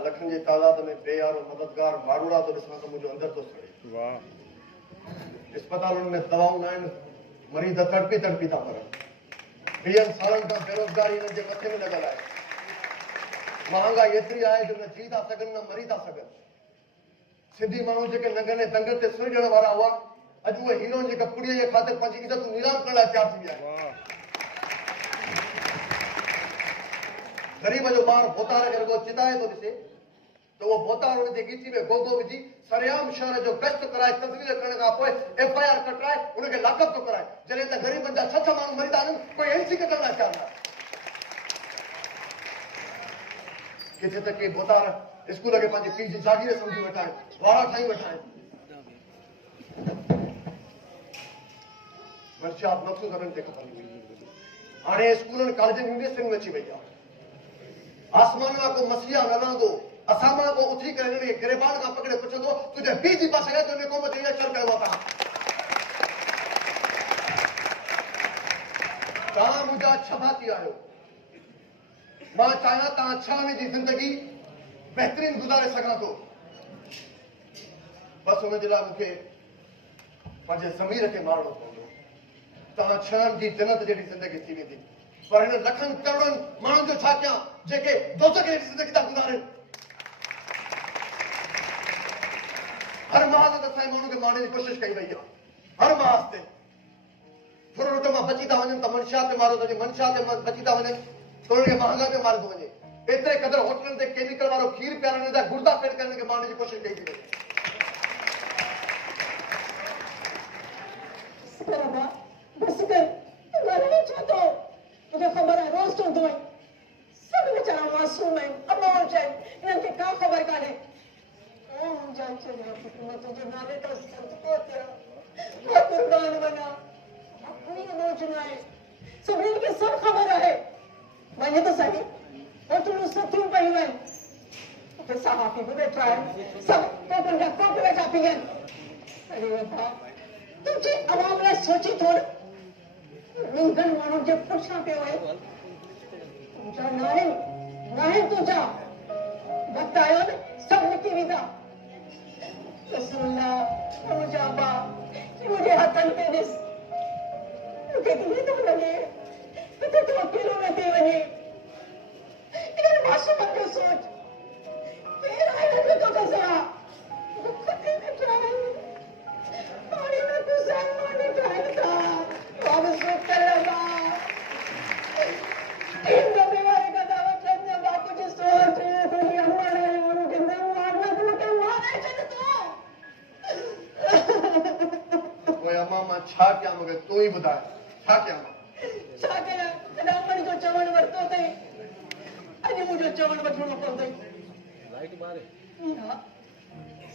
लखन जी तादाद में बेयार और मददगार मारूड़ा तो ॾिसां तो मुझे अंदर तो सड़े। वाह। अस्पतालों में दवाऊं ना मरीज तड़पी तड़पी था मरन। 20 सालन का बेरोजगारी इन जे मथे में लगल है। महंगाई एतरी आहे जो न जी था सघन न मरी था सघन। सिंधी माण्हू जेके नंगने दंग ते सुई ॾियण वारा हुआ अॼु उहे हीरो जेका पुड़ीअ जे ख़ातिर पंहिंजी इज़त नीलाम करण लाइ तयार थी विया आहिनि। गरीब जो ॿार होतारे करे को चिताए थो ॾिसे तो वो बोता उनजे गीची में गोगो विझी सरेआम शहर जो गश्त कराए तस्वीर करण खां पोइ FIR कटाए उनखे लाकअप तो कराए जॾहिं त ग़रीबनि जा 6 माण्हू मरीदा आहिनि कोई NC कढण लाइ तयार न आहे किथे त के बोतार स्कूल खे पंहिंजे पीउ जी जागीर सम्झी वेठा आहिनि वारा ठाही वेठा आहिनि मंशियात मखसूस अमन ते खपंदी हाणे स्कूलनि कॉलेजनि यूनिवर्सिटियुनि में अची वई आहे आसमान मां को मसीहा न लहंदो असां मां को उथी करे हिनखे गिरेबान खां पकड़े पुछंदो तुंहिंजे पीउ जी पासे गए तुंहिंजे क़ौम ते इहो छो कयो आहे तव्हां मुंहिंजा छह भाती आहियो मां चाहियां तव्हां 6 महीने जी ज़िंदगी बहितरीन गुज़ारे सघां थो बसि हुन जे लाइ मूंखे पंहिंजे ज़मीर खे मारणो पवंदो तव्हां 6 जी जन्नत जहिड़ी ज़िंदगी थी वेंदी पर हिन लखनि करोड़नि माण्हुनि जो छा कयां जेके दोज़ख जहिड़ी ज़िंदगी था गुज़ारनि हर महाज़ ते असांजे माण्हू खे मारने जी कोशिशि कई वई आहे हर महाज़ ते थोरो रोटो मां बची था वञनि त मंशा ते मारो थो मंशा ते बची था वञनि त उन्हनि खे महांगा ते मारियो थो वञे एतिरे क़दुरु होटलनि ते केमिकल वारो खीर पियारण जा गुर्दा फेर करण खे मारने जी कोशिशि कई थी वञे बस कर ॻाल्हाए छा थो मुझे खबर है रोज तो दो सब बेचारा मासूम है अब और जाए इनके का खबर काने ओ जान चले मैं तुझे नाले तो सबको तेरा कुर्बान बना अपनी मोजना है सब इनके सब खबर है मैंने तो सही और तुम सत्यों पर ही तो साहब भी बैठा है सब तो पंजा को बैठा पियन अरे बाप तुझे आवाम ने सोची थोड़ी निंगन मानो जे पुछा पे होए तुझा नाहे तुझा बतायो ने सब निकी विदा रसूलल्लाह मुझे बा मुझे हथन पे दिस कितने तो लगे कितने तो अकेलो रहते बने इधर मासूम को सोच फिर आए तो कैसा खुद में ट्राई पानी में कुछ माने ट्राई था Vamos superar Ainda me vai cada vez que me vai com isso outro e a mãe eu que não manda tu que manda isso कोई अम्मा छा क्या मूंखे तूं ई ॿुधाए छा कयां छा कयां रामण जो चवण वरतो अथई अॼु मुंहिंजो चवण वठणो पवंदई लाइट मारे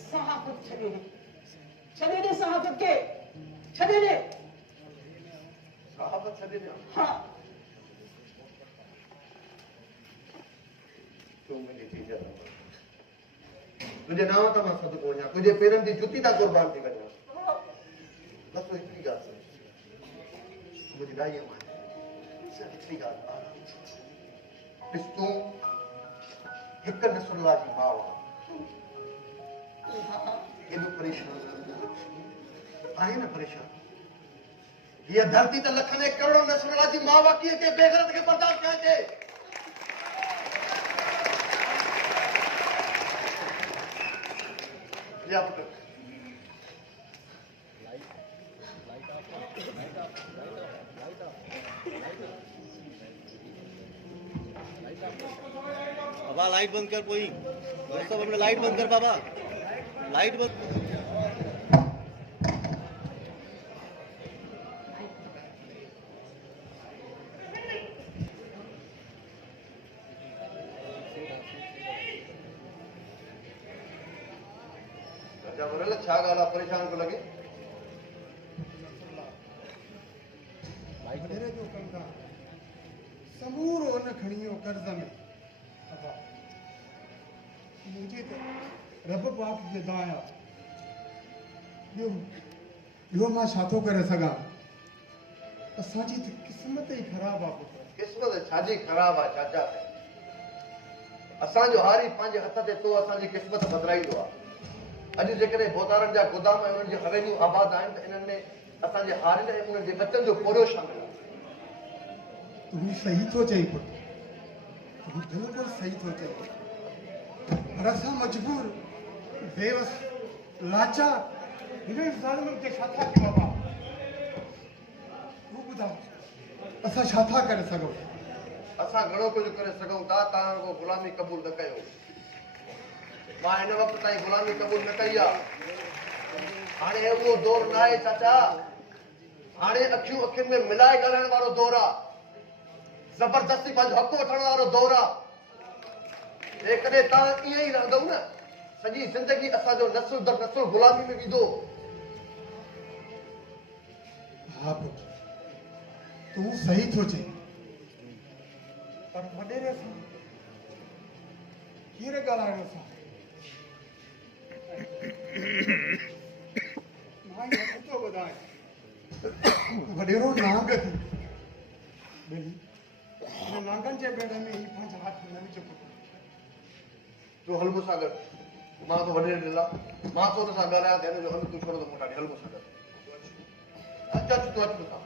सहाफ़त छॾे ॾे सहाफ़त खे छॾे ॾे सहाफ़त छॾे ॾियां हाँ तूं मुंहिंजी चीज तुंहिंजे नाम तां मां सदको वञां तुंहिंजे पेरनि जी जुती तां क़ुर्बान थी वञां बस हिकिड़ी ॻाल्हि मुंहिंजी ॾाईअ मां सिर्फ़ु हिकिड़ी ॻाल्हि ॾिस तूं हिकु नसरुल्लाह जी माउ आहे एॾो परेशान आहे न परेशान ये धरती त लखनि करोड़ नसरुल्लाह जी माउ आहे कीअं के बेगरत खे बर्दाश्त कयां या पुट बाबा लाइट बंद कर कोई सब अपने लाइट बंद कर बाबा लाइट बंद छा ॻाल्हि आहे परेशान को लॻे वॾेरे जो कमु था समूरो न खणी वियो कर्ज़ में मुंहिंजे त रब पाक खे दाया ॿियो मां छा थो करे सघां असांजी त क़िस्मत ई ख़राबु आहे पुटु क़िस्मत छाजी ख़राबु आहे चाचा असांजो हारी पंहिंजे हथ ते तो असांजी क़िस्मत बदिलाईंदो आहे अॼु जेकॾहिं बोतारनि जा गोदाम ऐं उन्हनि जी हवेलियूं आबाद आहिनि त इन्हनि में असांजे हारियुनि ऐं उन्हनि जे बचनि जो पोरियो शामिल आहे तूं सही थो चई पुटु तूं बिल्कुलु सही थो चई पर असां मजबूर बेवस लाचार हिन ज़ालिमनि खे छा था कयूं बाबा तूं ॿुधाए असां छा था करे सघूं असां घणो कुझु करे सघूं था तव्हां रुॻो ग़ुलामी क़बूल न कयो मां हिन वक़्त ताईं गुलामी क़बूल न कई आहे हाणे उहो दौर न आहे चाचा हाणे अखियूं अखियुनि में मिलाए ॻाल्हाइण वारो दौर आहे ज़बरदस्ती पंहिंजो हक़ वठण वारो दौर आहे जेकॾहिं तव्हां ईअं ई रहंदव न सॼी ज़िंदगी असांजो नस्ल दर नस्ल गुलामी में वेंदो हा पुट तूं सही थो चई पर वॾेरे सां कीअं ॻाल्हाइणो असां मां इहो थो ॿुधाए वॾेरो नांग थी ॿिली हिन नांगनि जे बेड़े में ई पंहिंजा हथ न विझो पुट तूं हल मूंसां गॾु मां तो वॾे ॾिला मां तो सां ॻाल्हायां त हिन जो हल तूं छोड़ो त मूं ॾाढी हल मूंसां गॾु अच तूं अच मूंसां